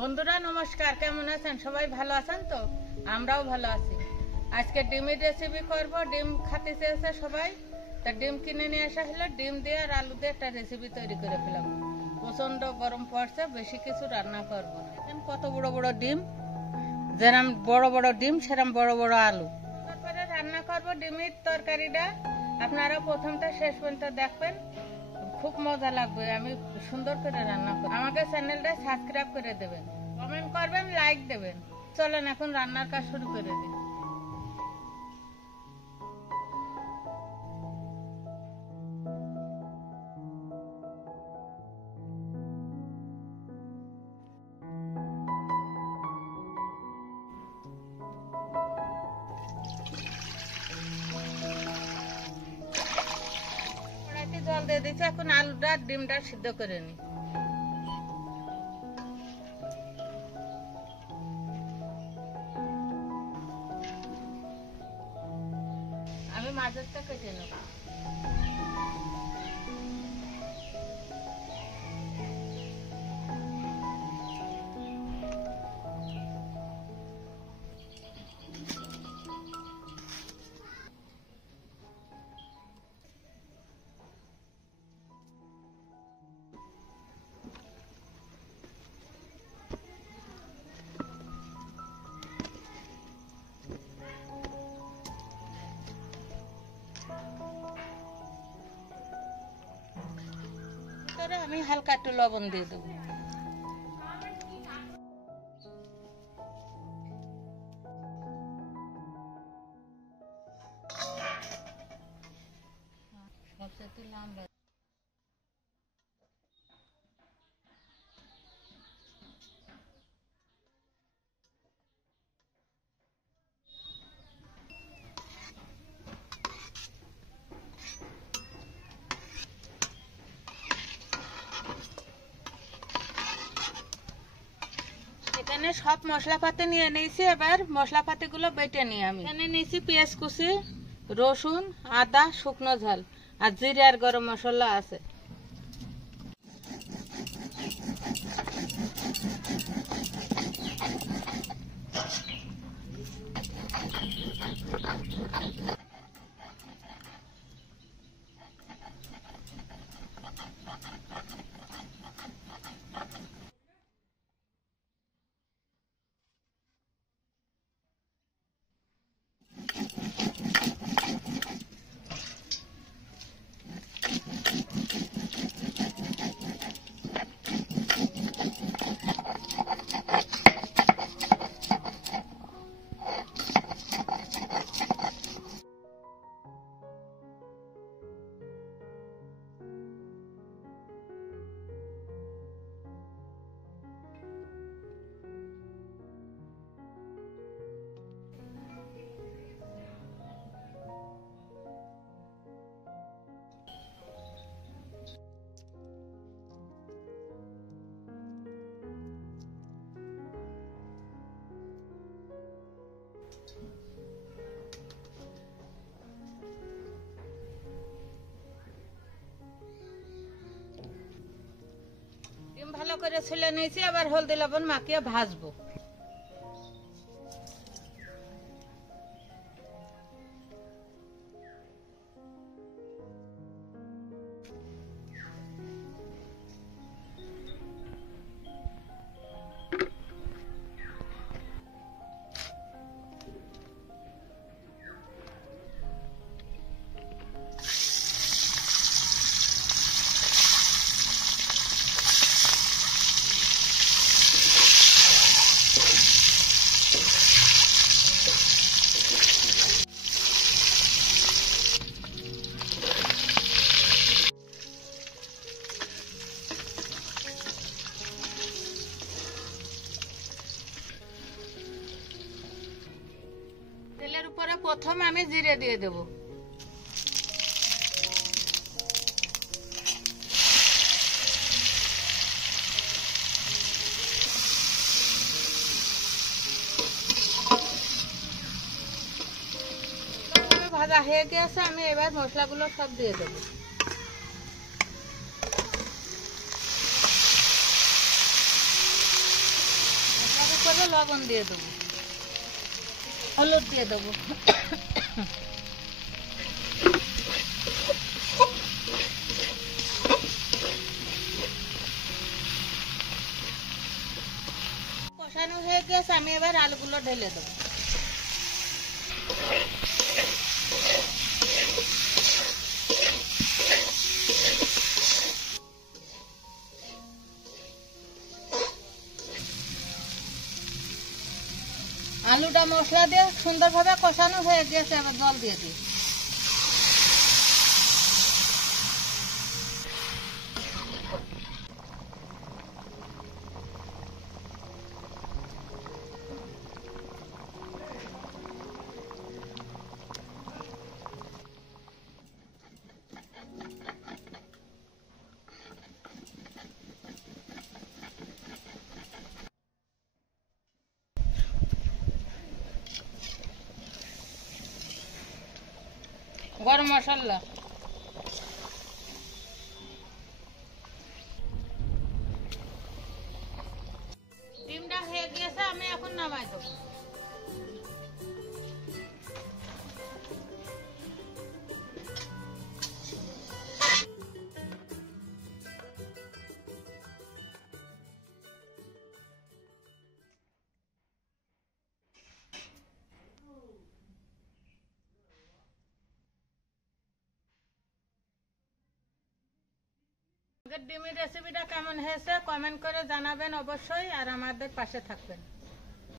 বন্ধুরা নমস্কার, কেমন আছেন? সবাই ভালো আছেন তো? আমরাও ভালো আছি। আজকে ডিমের রেসিপি করব। ডিম খেতে চেয়েছে সবাই, তা ডিম কিনে নিয়ে আসা হলো। ডিম দিয়ে আর আলু দিয়ে একটা রেসিপি তৈরি করে ফেলাম। প্রচন্ড গরম পড়ছে, বেশি কিছু রান্না করব না। এখন কত বড় বড় ডিম, যেরকম বড় বড় ডিম সেরকম বড় বড় আলু। তারপরে রান্না করব ডিমের তরকারিটা। আপনারা প্রথমটা শেষ পর্যন্ত দেখবেন, খুব মজা লাগবে। আমি সুন্দর করে রান্না করব। আমাকে চ্যানেলটা সাবস্ক্রাইব করে দেবেন, কমেন্ট করবেন, লাইক দেবেন। চলেন এখন রান্নার কাজ শুরু করে দিই। কড়াইতে জল দিয়ে দিচ্ছি, এখন আলুটা ডিমটা সিদ্ধ করে নিই। আমি মাঝেরটা কেটে নেব। আমি হালকা একটু লবণ দিয়ে দেবো। এখানে সব মশলাপাতি নিয়ে নিয়েছি। এবার মশলাপাতিগুলো বেটে নিই। আমি এখানে নিয়েছি পেঁয়াজ কুচি, রসুন, আদা, শুকনো ঝাল আর জিরে আর গরম মশলা আছে। ডিম ভালো করে ছুলে নিয়েছি, আবার হলদি লবণ মাখিয়ে ভাজবো। তেলের উপরে প্রথমে আমি জিরে দিয়ে দেব। ভাজা হয়ে গেছে, আমি এবার মশলাগুলো সব দিয়ে দেবো। লবণ দিয়ে দেবো, হলুদ দিয়ে দেবো। কষানো হয়ে গেছে, আমি এবার আলুগুলো ঢেলে দেবো। আলুটা মশলা দিয়ে সুন্দরভাবে কষানো হয়ে গেছে, এবার জল দিয়ে দিই। গরম মশলা, ডিমটা হয়ে গিয়েছে, আমি এখন নামাই দেবো। ডিমের রেসিপিটা কেমন হয়েছে কমেন্ট করে জানাবেন অবশ্যই, আর আমাদের পাশে থাকবেন।